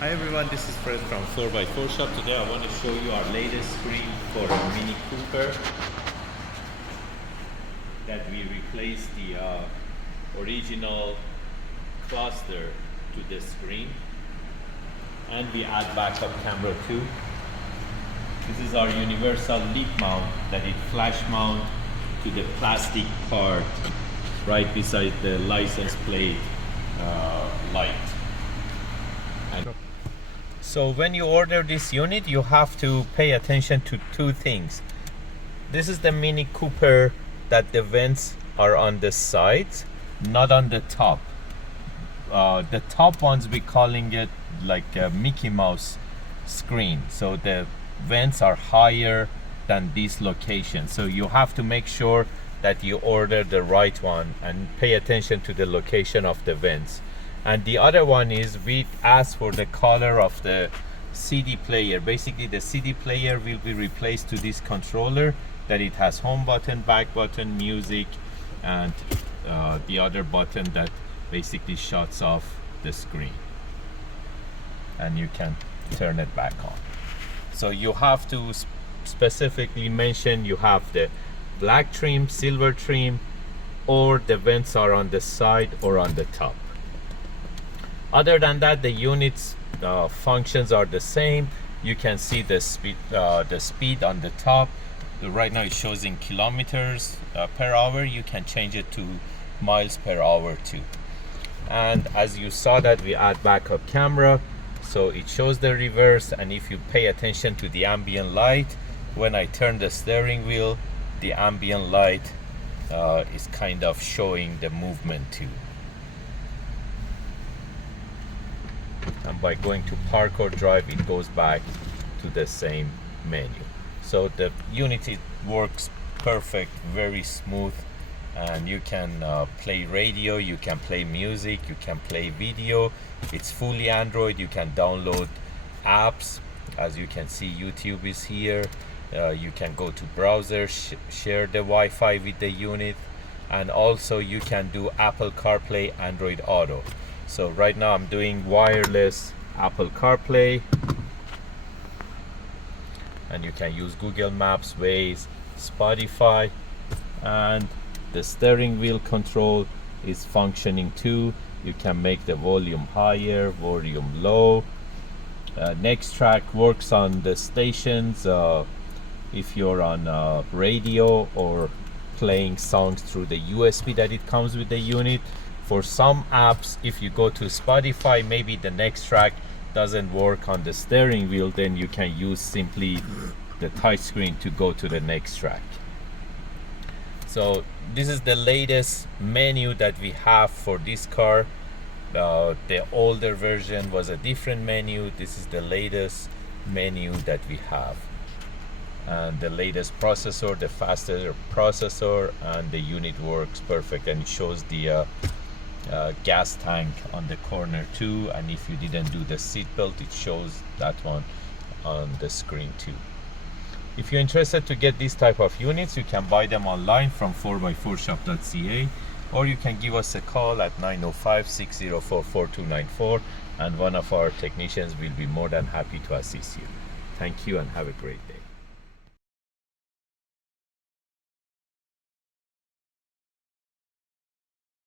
Hi everyone, this is Fred from 4x4Shop. Today I want to show you our latest screen for a Mini Cooper that we replaced the original cluster to the screen, and we add backup camera too. This is our universal lip mount that it flash mount to the plastic part right beside the license plate light. So when you order this unit, you have to pay attention to two things. This is the Mini Cooper that the vents are on the sides, not on the top. The top ones, we calling it like a Mickey Mouse screen. So the vents are higher than this location. So you have to make sure that you order the right one and pay attention to the location of the vents. And the other one is we ask for the color of the CD player. Basically the CD player will be replaced to this controller, that it has home button, back button, music, and the other button that basically shuts off the screen, and you can turn it back on. So you have to specifically mention you have the black trim, silver trim, or the vents are on the side or on the top. Other than that, the unit's functions are the same. You can see the speed on the top. Right now it shows in kilometers per hour. You can change it to miles per hour too. And as you saw that we add backup camera, so it shows the reverse. And if you pay attention to the ambient light, when I turn the steering wheel, the ambient light is kind of showing the movement too. And by going to park or drive, it goes back to the same menu. So the unit works perfect, very smooth, and you can play radio, you can play music, you can play video. It's fully Android. You can download apps. As you can see, YouTube is here. You can go to browser, share the Wi-Fi with the unit, and also you can do Apple CarPlay, Android Auto. So right now I'm doing wireless Apple CarPlay, and you can use Google Maps, Waze, Spotify, and the steering wheel control is functioning too. You can make the volume higher, volume low. Next track works on the stations. If you're on radio or playing songs through the USB that it comes with the unit. For some apps, if you go to Spotify, maybe the next track doesn't work on the steering wheel, then you can use simply the touch screen to go to the next track. So this is the latest menu that we have for this car. The older version was a different menu. This is the latest menu that we have, and the latest processor, the faster processor, and the unit works perfect, and it shows the gas tank on the corner too. And if you didn't do the seat belt, it shows that one on the screen too. If you're interested to get this type of units, you can buy them online from 4x4Shop.ca, or you can give us a call at 905-604-4294, and one of our technicians will be more than happy to assist you. Thank you and have a great day.